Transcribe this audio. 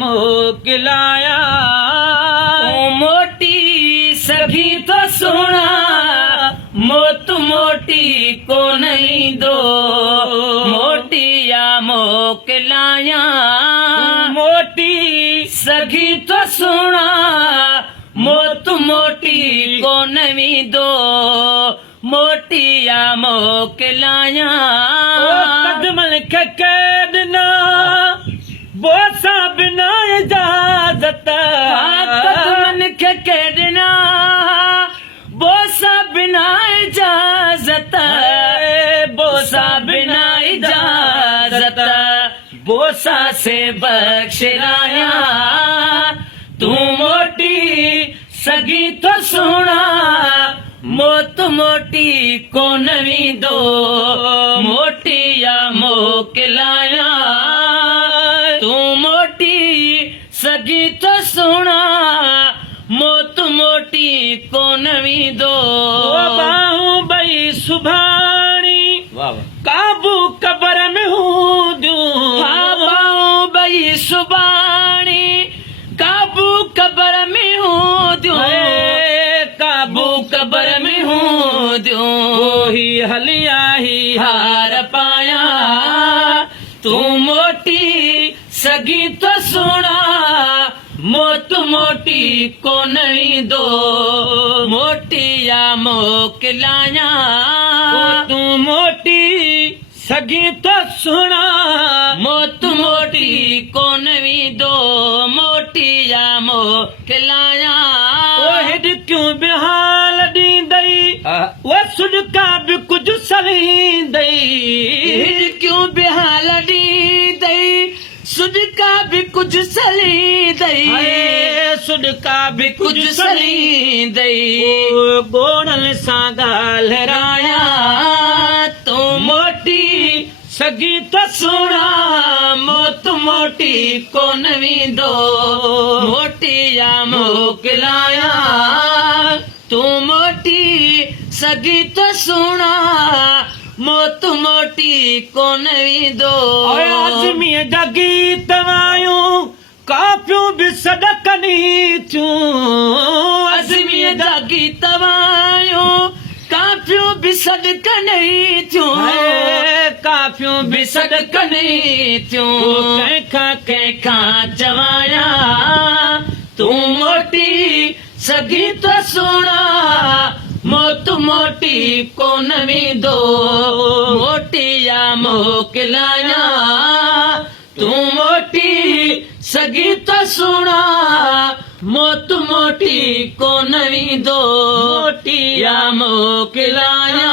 मोकिलाया मोटी सगी तो सुना मोत मोटी को नहीं दो मोटिया मोकिलाया मोटी सगी तो सुना मोत मोटी को नहीं दो मोटिया मोकिलाया कदमन के कैदना बोसा बिना इजाजत कदमन के कैदना बोसा बिना इजाजत बोसा बिना इजाजत बोसा से बख्शराया तू मोटी सगी तो सुना मोत मोटी को नवी दो मोटिया मोकिलाया तू मोटी सगी तो सुना मोत मोटी को नवी दो बाहू बई सुभानी काबू कबर में हूँ दूं बाहू बई सुभानी काबू कबर में हूँ दूं काबू कबर में हूँ दूं ही हलिया ही हार पाया तू मोटी सगी तो सुना मोत मोटी को नहीं दो मोटिया मोकिलाया तू मोटी सगी तो सुना मोत मोटी को नहीं दो मोटिया मोकिलाया हिड क्यों बिहाल दी दई वो सुडका भी कुछ सली दई हिड क्यों बिहाल दी दई सुडका भी कुछ सली दई सुडका भी कुछ सली दई गोड़ल सां ॻाल्हाया तू मोटी सगी तो सुना मोत मोटी को नवी दो मोटिया मोकिलाया तू मोटी सगी तो सुना मोत मोटी को नवी दो आज़मीअ जा गीत वायूं काफ़ियूं बि सॾकनी थियूं आज़मीअ जा गीत वायूं काफ़ियूं बि सॾकनी थियूं काफ़ियूं बि सॾकनी थियूं कंहिंखां चवाया तू मोटी सगी तो सुना मोत मोटी को नवी दो मोटिया मोकिलाया तू मोटी सगी तो सुना मोत मोटी को नवी दो मोटिया मोकिलाया